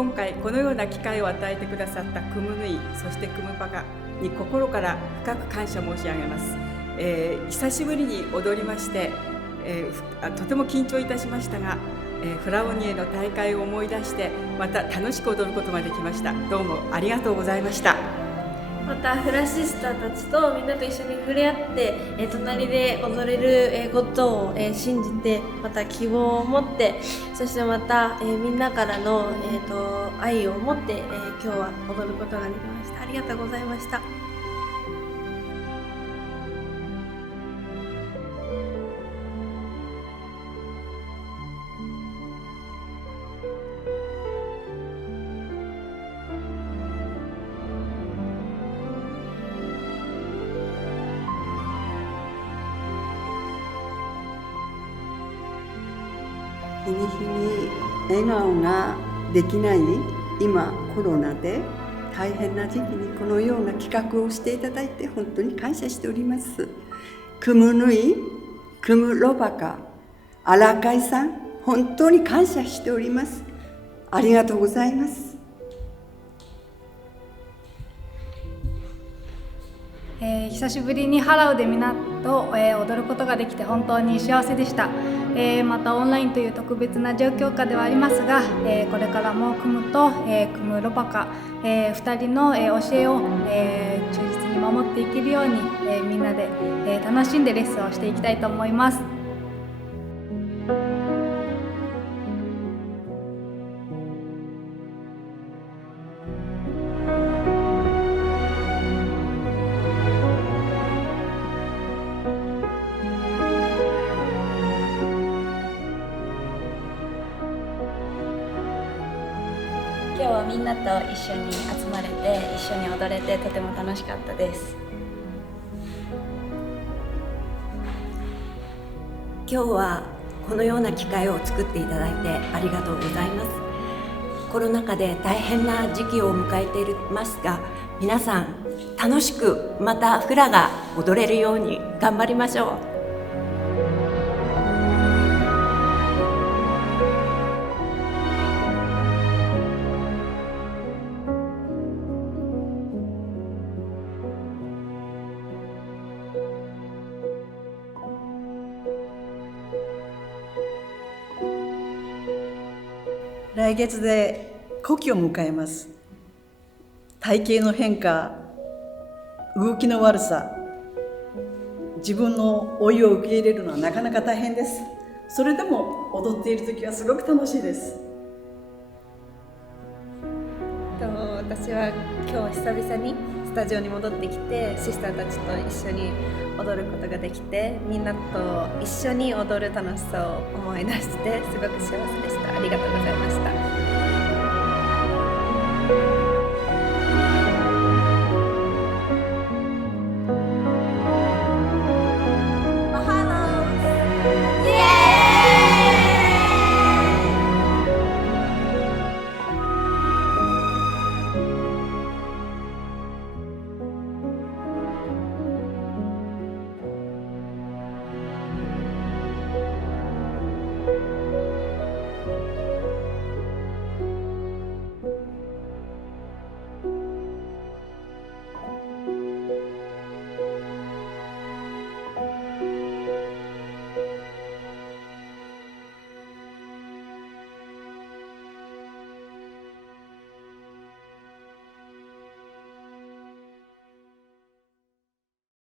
今回このような機会を与えてくださったクムヌイ、そしてクムパカに心から深く感謝申し上げます。久しぶりに踊りまして、とても緊張いたしましたが、フラオニエの大会を思い出してまた楽しく踊ることができました。どうもありがとうございました。またフラシスターたちとみんなと一緒に触れ合って、隣で踊れることを信じて、また希望を持って、そしてまたみんなからの愛を持って今日は踊ることができました。ありがとうございました。日に日に笑顔ができない今コロナで大変な時期にこのような企画をしていただいて本当に感謝しております。クムヌイ、クムロバカ、アラカイさん、本当に感謝しております。ありがとうございます。久しぶりにハラウでみんなと、踊ることができて本当に幸せでした。またオンラインという特別な状況下ではありますが、これからもクムと、クムロパカ、2人の、教えを、忠実に守っていけるように、みんなで、楽しんでレッスンをしていきたいと思います。今日はみんなと一緒に集まれて一緒に踊れてとても楽しかったです。今日はこのような機会を作っていただいてありがとうございます。コロナ禍で大変な時期を迎えていますが、皆さん楽しくまたフラが踊れるように頑張りましょう。来月で古希を迎えます。体型の変化、動きの悪さ、自分の老いを受け入れるのはなかなか大変です。それでも踊っている時はすごく楽しいです。私は今日久々にスタジオに戻ってきて、シスターたちと一緒に踊ることができて、みんなと一緒に踊る楽しさを思い出してすごく幸せでした。ありがとうございました。